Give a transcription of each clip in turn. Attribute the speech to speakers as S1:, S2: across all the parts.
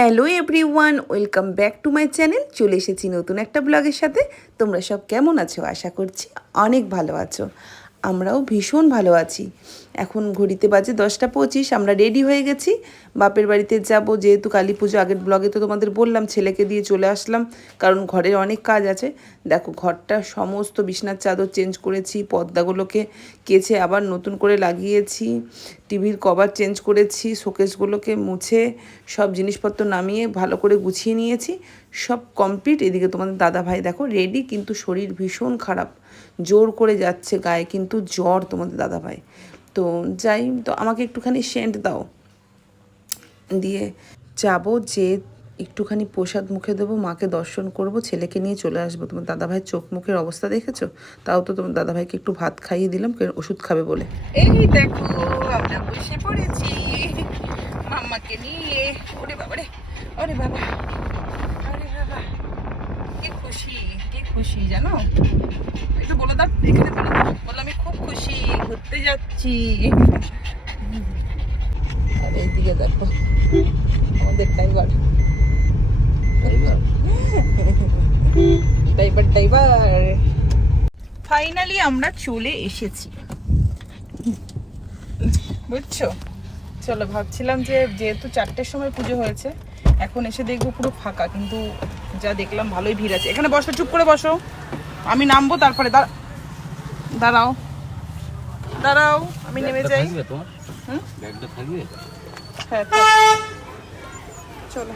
S1: Hello everyone, welcome back to my channel. চলে এসেছি নতুন একটা ব্লগের সাথে। তোমরা সব কেমন আছো? আশা করছি অনেক ভালো আছো। আমরাও ভীষণ ভালো আছি। এখন ঘড়িতে বাজে দশটা পঁচিশ, আমরা রেডি হয়ে গেছি। বাপের বাড়িতে যাব, যেহেতু কালী পুজো আগের ব্লগে তো তোমাদের বললাম, ছেলেকে দিয়ে চলে আসলাম, কারণ ঘরের অনেক কাজ আছে। দেখো, ঘরটা সমস্ত বিছনার চাদর চেঞ্জ করেছি, পর্দাগুলোকে কেচে আবার নতুন করে লাগিয়েছি, টিভির কভার চেঞ্জ করেছি, শোকেসগুলোকে মুছে, সব জিনিসপত্র নামিয়ে ভালো করে গুছিয়ে নিয়েছি, সব কমপ্লিট এদিকে তোমাদের দাদা ভাই দেখো রেডি কিন্তু শরীর ভীষণ খারাপ। জোর করে যাচ্ছে, গায়ে কিন্তু জ্বর তোমাদের দাদা ভাই তো যাই, তো আমাকে একটুখানি সেন্ট দাও। দিয়ে যাব, যে একটুখানি প্রসাদ মুখে দেবো, মাকে দর্শন করব, ছেলেকে নিয়ে চলে আসব। তোমার দাদাভাইয়ের চোখ মুখের অবস্থা দেখেছ? তাও তো তোমার দাদাভাইকে একটু ভাত খাইয়ে দিলাম ওষুধ খাবে বলে। এই দেখো, আমরা বসে পড়েছি। মাম্মাকে নিয়ে, ওরে বাবা রে ওরে বাবা। কি খুশি কি খুশি জানো? একটু বলে দাও এখানে বলে দাও। বলো আমি খুব খুশি ঘুরতে যাচ্ছি। আর এইদিকে দেখো আমাদের টাইগার টাইবার টাইবার ফাইনালি আমরা চলে এসেছি। বুঝছ? চলো ভাবছিলাম যে যেহেতু চারটের সময় পুজো হয়েছে এখন এসে দেখব পুরো ফাঁকা কিন্তু যা দেখলাম ভালোই ভিড় আছে। এখানে বসো চুপ করে বসো। আমি নামবো তারপরে দাঁড়া- দাঁড়াও। দাঁড়াও আমি নেমে যাই। হ্যাঁ চলো।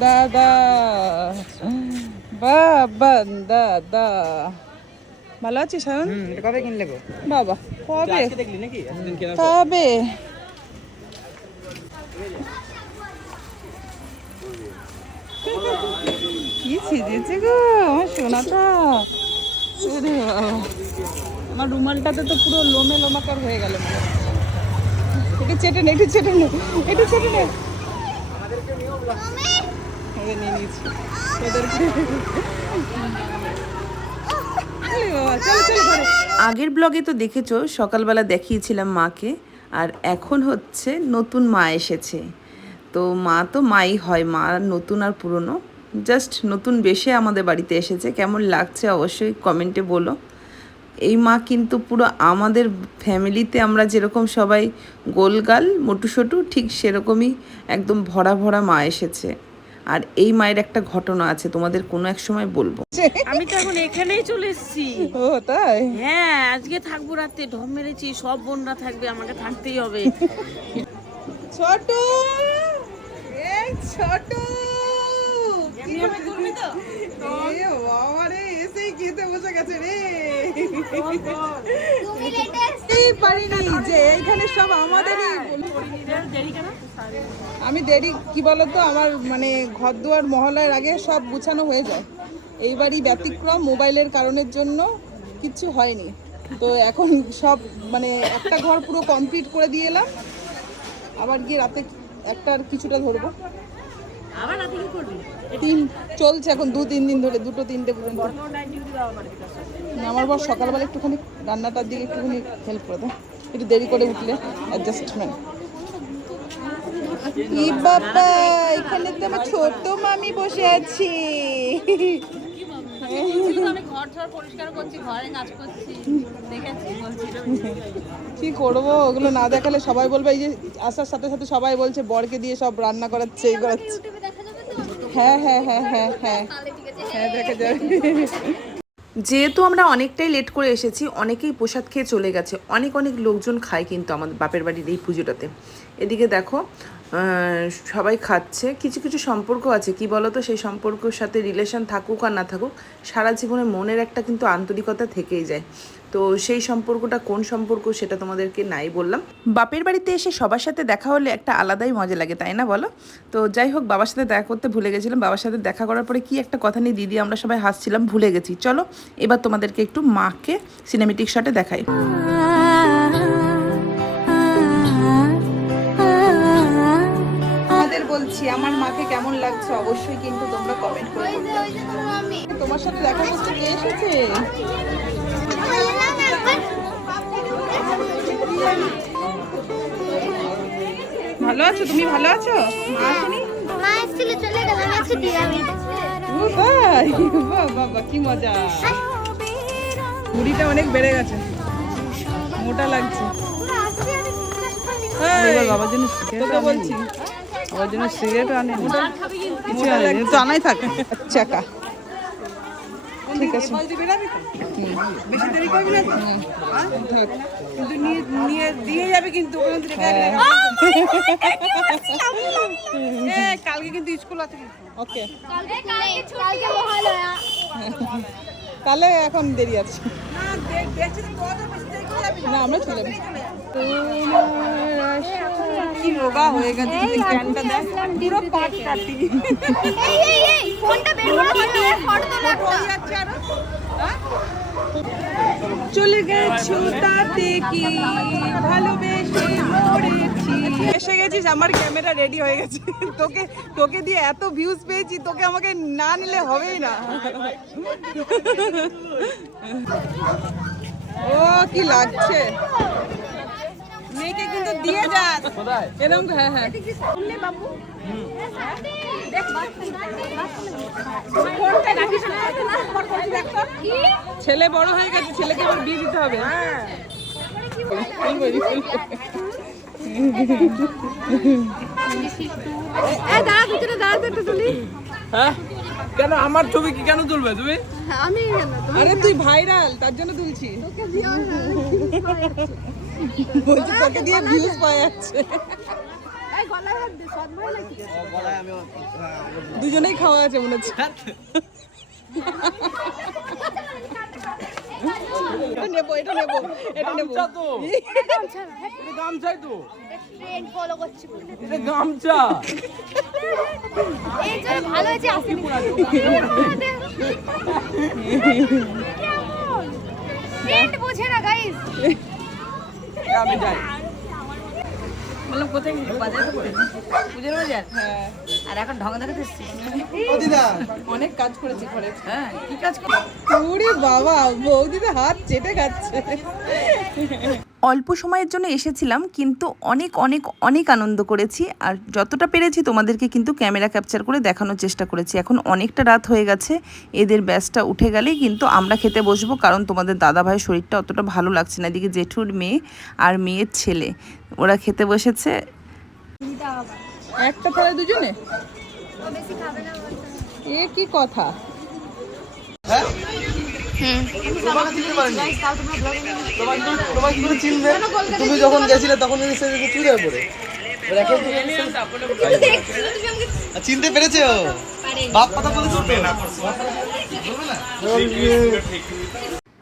S1: দাদা বাবা দাদা ভালো আছিস
S2: কবে কিনলে গো?
S1: বাবা কবে?
S2: আজকে দেখলি নাকি? এতদিন কেনা
S1: কবে? কি ছিজেছে গো আমার। আমার রুমালটাতে তো পুরো লোমে লোমাকার হয়ে গেল। একটু চেটে নে নে একটু। আগের ব্লগে তো দেখেছ, সকালবেলা দেখিয়েছিলাম মাকে আর এখন হচ্ছে নতুন মা এসেছে। তো মা তো মাই হয়, মা নতুন আর পুরনো। জাস্ট নতুন বেশে আমাদের বাড়িতে এসেছে। কেমন লাগছে অবশ্যই কমেন্টে বলো। এই মা কিন্তু পুরো আমাদের ফ্যামিলিতে আমরা যেরকম সবাই গোলগাল, মোটুসটু, ঠিক সেরকমই একদম ভরা ভরা মা এসেছে। আর এই মায়ের একটা ঘটনা আছে তোমাদের কোনো এক সময় বলব?
S3: আমি তো এখন এখানেই চলে এসেছি।
S1: ও তাই?
S3: হ্যাঁ আজকে থাকব রাতে ঢম মেরেছি সব বোনরা থাকবে আমাকে থাকতেই হবে।
S1: ছোট! এই ছোট! এসেই খেতে বসে গেছে রে। এই পারিনি যে এইখানে সব আমাদেরই আমি দেরি কি বলতো আমার মানে ঘর দুয়ার মহলার আগে সব গুছানো হয়ে যায়। এইবারই ব্যতিক্রম মোবাইলের কারণের জন্য কিচ্ছু হয়নি। তো এখন সব মানে একটা ঘর পুরো কমপ্লিট করে দিয়ে এলাম। আবার গিয়ে রাতে একটা আর কিছুটা ধরবো।
S3: আবার রাতে কি করবি?
S1: তিন চলছে এখন দু তিন দিন ধরে দুটো তিনটে পর্যন্ত। আমার বর সকালবেলা একটুখানি রান্নাটার দিকে একটুখানি হেল্প করে দেয়। একটু দেরি করে উঠলে অ্যাডজাস্টমেন্ট ই বাবা এখানে তো আমার ছোট মামি বসে আছি। কি করব ওগুলো না দেখালে সবাই বলবে এই যে আসার সাথে সাথে সবাই বলছে বরকে দিয়ে সব রান্না করাচ্ছে এই করাচ্ছে। হ্যাঁ হ্যাঁ হ্যাঁ হ্যাঁ হ্যাঁ। হ্যাঁ যেহেতু আমরা অনেকটাই লেট করে এসেছি, অনেকেই প্রসাদ খেয়ে চলে গেছে। অনেক অনেক লোকজন খায় কিন্তু আমাদের বাপের বাড়ির এই পুজোটাতে। এদিকে দেখো সবাই খাচ্ছে। কিছু কিছু সম্পর্ক আছে। কি বলতো? সেই সম্পর্কের সাথে রিলেশন থাকুক আর না থাকুক, সারা জীবনে মনের একটা কিন্তু আন্তরিকতা থেকেই যায়। তো সেই সম্পর্কটা কোন সম্পর্ক সেটা তোমাদেরকে নাই বললাম। বাপের বাড়িতে এসে সবার সাথে দেখা হলে একটা আলাদাই মজা লাগে তাই না বলো? তো যাই হোক বাবার সাথে দেখা করতে ভুলে গেছিলাম বাবার সাথে দেখা করার পরে কি একটা কথা নিয়ে দিদি আমরা সবাই হাসছিলাম ভুলে গেছি। চলো এবার তোমাদেরকে একটু মাকে সিনেমেটিক শটে দেখাই। বলছি আমার মাকে কেমন লাগছে অবশ্যই কিন্তু তোমরা কমেন্ট করে তোমার সাথে দেখা করতে এসেছে? ভালো আছো? তুমি ভালো আছো? মা আসেনি?
S4: মা হচ্ছে পিরামিড।
S1: ও ভাই বাহ, কি মজা। মুড়িটা অনেক বেড়ে গেছে। মোটা লাগছে।
S4: আমি
S1: বাবার জন্য তোকে বলছি। বাবার জন্য সিগারেট আনে কিছু আনে তো আনাই থাক। আচ্ছা কা ঠিক আছে। বেশি দেরি করবি না কিন্তু নিয়ে নিয়ে দিয়ে যাবে কিন্তু কালকে কিন্তু স্কুল আছে ওকে।
S4: কালকে কালকে
S1: তাহলে এখন দেরি আছে। না আমরা চলে যাব। গেছে চলে গেছো তাতে কি ভালোবেসে মরেছি এসে গেছিস আমার ক্যামেরা রেডি হয়ে গেছে তোকে তোকে দিয়ে এত ভিউজ পেয়েছি, তোকে আমাকে না নিলে হবেই না। ও, কি লাগছে। মেয়েকে কিন্তু দিয়ে যাস এরকম হ্যাঁ হ্যাঁ। ছেলে বড় হয়ে গেছে ছেলেকে আবার বিয়ে দিতে হবে।
S2: হ্যাঁ? কেন আমার ছবি কি কেন তুলবে তুমি?
S4: আমি
S1: আরে তুই ভাইরাল তার জন্য তুলছি। বলছি তোকে দিয়ে ভিউজ পাওয়া যাচ্ছে
S4: এই গলায় হাত দে সদ ভাই নাকি?
S1: দুজনেই খাওয়া আছে মনে হচ্ছে। এটা নেব এটা নেব এটা নেব।
S2: গামছা তো। এটা গামছাই তো।
S4: ট্রেন্ড ফলো করছি
S2: এটা গামছা।
S4: এই জন্য ভালো হয়েছে আসেনি। ট্রেন্ড বোঝে না গাইস
S2: আমি যাই।
S3: বললাম কোথায় বাজার পুজোর বাজার?
S1: হ্যাঁ
S3: আর এখন ঢং দেখাতে
S1: অনেক কাজ করেছি ঘরে।
S3: হ্যাঁ। কি কাজ কর
S1: বাবা বৌদিতে হাত চেটে খাচ্ছে।
S5: অল্প সময়ের জন্য এসেছিলাম কিন্তু অনেক অনেক অনেক আনন্দ করেছি। আর যতটা পেরেছি তোমাদেরকে কিন্তু ক্যামেরা ক্যাপচার করে দেখানোর চেষ্টা করেছি। এখন অনেকটা রাত হয়ে গেছে এদের ব্যাসটা উঠে গেলেই কিন্তু আমরা খেতে বসবো কারণ তোমাদের দাদা ভাইয়ের শরীরটা অতটা ভালো লাগছে না। এদিকে জেঠুর মেয়ে আর মেয়ের ছেলে ওরা খেতে বসেছে।
S1: একটা থালে দুজনে?
S4: বেশি খাবে না বলতে
S1: এ কি কথা
S6: তুমি যখন গেছিলে তখন চুড়ে পড়ে। চিনতে পেরেছে ও? বাপ কথা বলেছ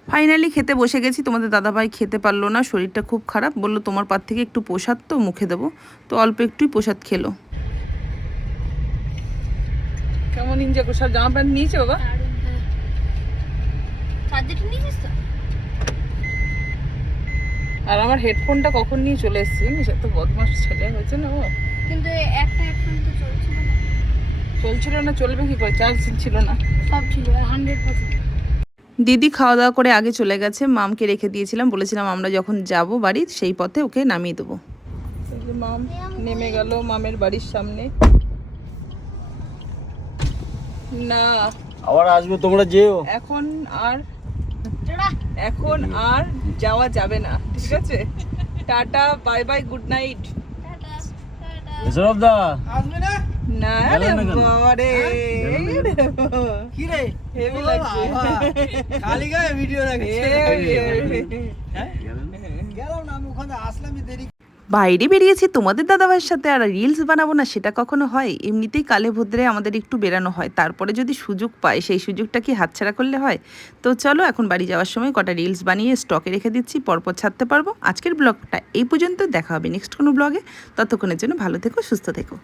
S5: ফাইনালি খেতে বসে গেছি তোমাদের দাদাভাই খেতে পারল না শরীরটা খুব খারাপ বলল তোমার পার থেকে একটু প্রসাদ তো মুখে দেবো তো অল্প একটুই প্রসাদ খেলো।
S1: কেমন এনজয় করছ সব জামা প্যান্ট নিয়েছে বাবা। আর আমার হেডফোনটা কখন নিয়ে চলে এসেছি জানিস? এত বদমাস ছেলে হয়েছে না ও।
S4: কিন্তু একটা হেডফোন তো চলছিল না।
S1: চলছিল না চলবে কি করে? চার্জ ছিল না।
S4: সব ছিল হান্ড্রেড পার্সেন্ট
S5: দিদি খাওয়া দাওয়া করে আগে চলে গেছে মামকে রেখে দিয়েছিলাম। বলেছিলাম আমরা যখন যাব বাড়ি সেই পথে ওকে নামিয়ে দেবো।
S1: মাম নেমে গেল মামের বাড়ির সামনে। না।
S6: আবার আসবে তোমরা যেও।
S1: এখন আর এখন আর যাওয়া যাবে না ঠিক আছে? Tata bye bye good night.
S6: দা
S1: না? রে বাবা রে
S6: কি রে?
S1: হেভি লাগছে।
S6: খালি গায়ে ভিডিও দেখে গেলাম না আমি ওখানে আসলাম দেরি
S5: বাইরে বেরিয়েছি, তোমাদের দাদাভাইয়ের সাথে আর রিলস বানাবো না, সেটা কখনো হয়? এমনিতেই কালে ভদ্রে আমাদের একটু বেরানো হয়। তারপরে যদি সুযোগ পাই, সেই সুযোগটা কি হাতছাড়া করলে হয়? তো চলো, এখন বাড়ি যাওয়ার সময় কটা রিলস বানিয়ে স্টকে রেখে দিচ্ছি, পরপর ছাড়তে পারব। আজকের ব্লগটা এই পর্যন্ত, দেখা হবে নেক্সট কোনো ব্লগে ততক্ষণের জন্য ভালো থেকো, সুস্থ থেকো।